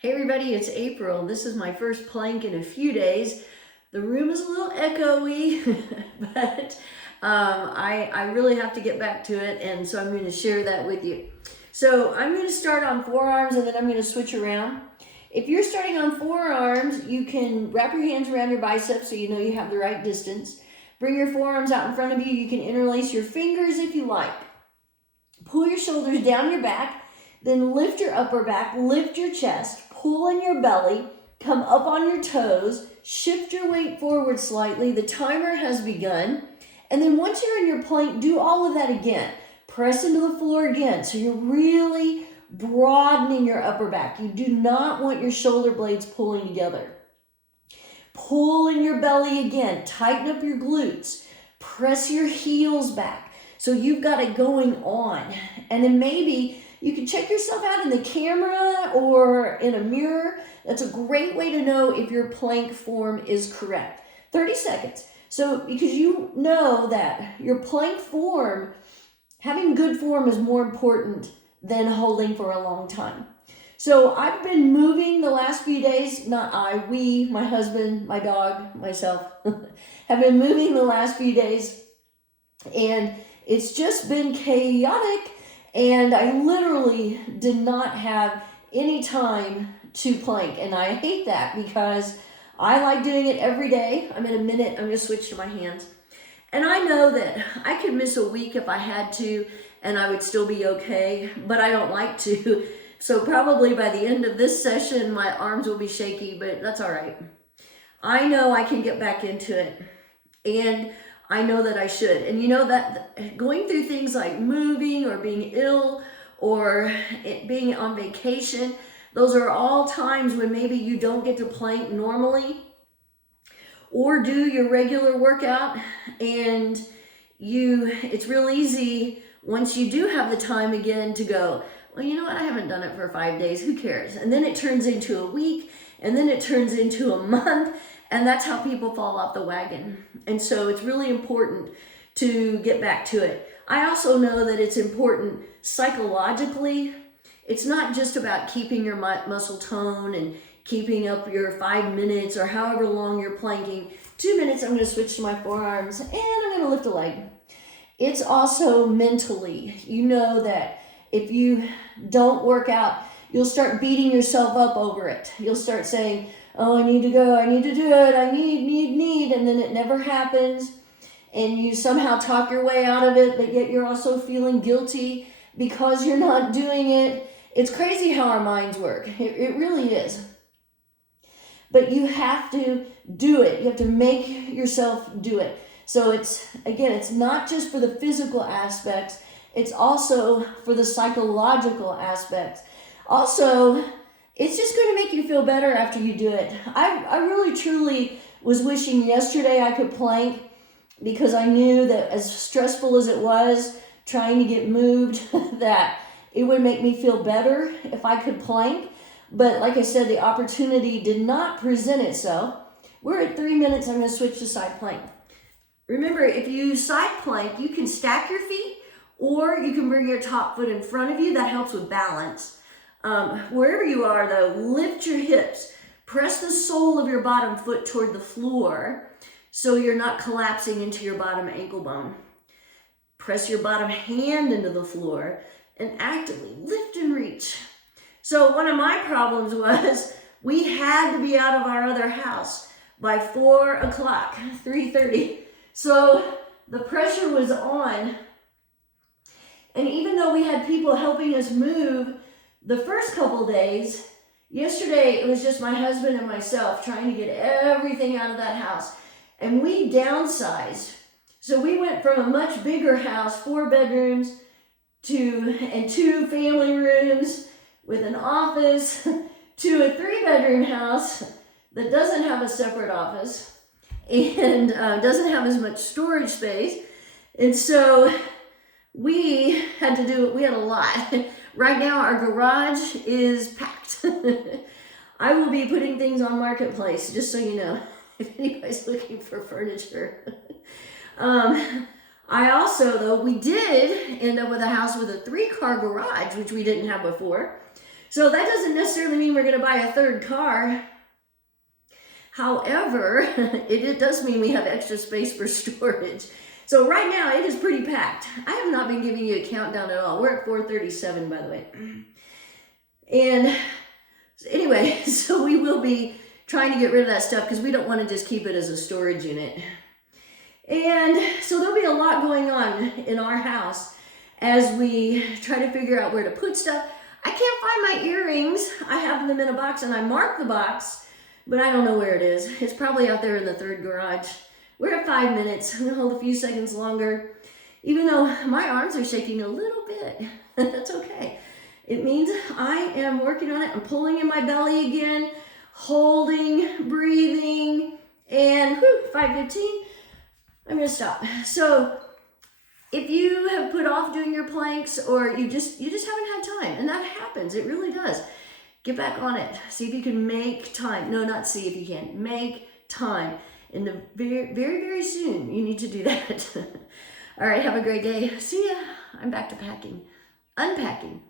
Hey everybody, it's April. This is my first plank in a few days. The room is a little echoey, but I really have to get back to it, and so I'm going to share that with you. So I'm going to start on forearms, and then I'm going to switch around. If you're starting on forearms, you can wrap your hands around your biceps so you know you have the right distance. Bring your forearms out in front of you. You can interlace your fingers if you like. Pull your shoulders down your back, then lift your upper back, lift your chest, pull in your belly, come up on your toes, shift your weight forward slightly. The timer has begun. And then once you're in your plank, do all of that again. Press into the floor again. So you're really broadening your upper back. You do not want your shoulder blades pulling together. Pull in your belly again. Tighten up your glutes. Press your heels back. So you've got it going on. And then maybe you can check yourself out in the camera or in a mirror. That's a great way to know if your plank form is correct. 30 seconds. So because you know that your plank form, having good form is more important than holding for a long time. So I've been moving the last few days, not I, we, my husband, my dog, myself, have been moving the last few days, and it's just been chaotic. And I literally did not have any time to plank. And I hate that because I like doing it every day. I'm in a minute, I'm going to switch to my hands. And I know that I could miss a week if I had to, and I would still be okay, but I don't like to. So probably by the end of this session, my arms will be shaky, but that's all right. I know I can get back into it. And I know that I should. And you know that going through things like moving or being ill or being on vacation, those are all times when maybe you don't get to plank normally or do your regular workout, and it's real easy once you do have the time again to go, well, you know what, I haven't done it for 5 days, who cares? And then it turns into a week, and then it turns into a month. And that's how people fall off the wagon. And so it's really important to get back to it. I also know that it's important psychologically. It's not just about keeping your muscle tone and keeping up your 5 minutes or however long you're planking. 2 minutes, I'm going to switch to my forearms, and I'm going to lift a leg. It's also mentally. You know that if you don't work out, you'll start beating yourself up over it. You'll start saying, oh, I need to go, I need to do it, I need, and then it never happens. And you somehow talk your way out of it, but yet you're also feeling guilty because you're not doing it. It's crazy how our minds work. It really is. But you have to do it. You have to make yourself do it. So it's not just for the physical aspects, it's also for the psychological aspects. Also, it's just going to make you feel better after you do it. I really, truly was wishing yesterday I could plank because I knew that as stressful as it was trying to get moved, that it would make me feel better if I could plank. But like I said, the opportunity did not present itself. We're at 3 minutes. I'm going to switch to side plank. Remember, if you side plank, you can stack your feet or you can bring your top foot in front of you. That helps with balance. Wherever you are though, lift your hips, press the sole of your bottom foot toward the floor so you're not collapsing into your bottom ankle bone. Press your bottom hand into the floor and actively lift and reach. So one of my problems was we had to be out of our other house by 4 o'clock, 3:30. So the pressure was on. And even though we had people helping us move, the first couple days, yesterday it was just my husband and myself trying to get everything out of that house. And we downsized. So we went from a much bigger house, 4 bedrooms, and 2 family rooms with an office, to a 3-bedroom house that doesn't have a separate office and doesn't have as much storage space. And so we had a lot. Right now, our garage is packed. I will be putting things on Marketplace, just so you know, if anybody's looking for furniture. I also, though, we did end up with a house with a 3-car garage, which we didn't have before. So that doesn't necessarily mean we're going to buy a third car. However, it does mean we have extra space for storage. So right now it is pretty packed. I have not been giving you a countdown at all. We're at 4:37, by the way. And anyway, so we will be trying to get rid of that stuff because we don't want to just keep it as a storage unit. And so there'll be a lot going on in our house as we try to figure out where to put stuff. I can't find my earrings. I have them in a box and I marked the box, but I don't know where it is. It's probably out there in the third garage. We're at 5 minutes. I'm gonna hold a few seconds longer. Even though my arms are shaking a little bit, that's okay. It means I am working on it. I'm pulling in my belly again, holding, breathing, and 5:15. I'm gonna stop. So if you have put off doing your planks or you just haven't had time, and that happens, it really does. Get back on it. See if you can make time. No, not see if you can. Make time. In the very, very, very soon, you need to do that. All right, have a great day. See ya. I'm back to packing, unpacking.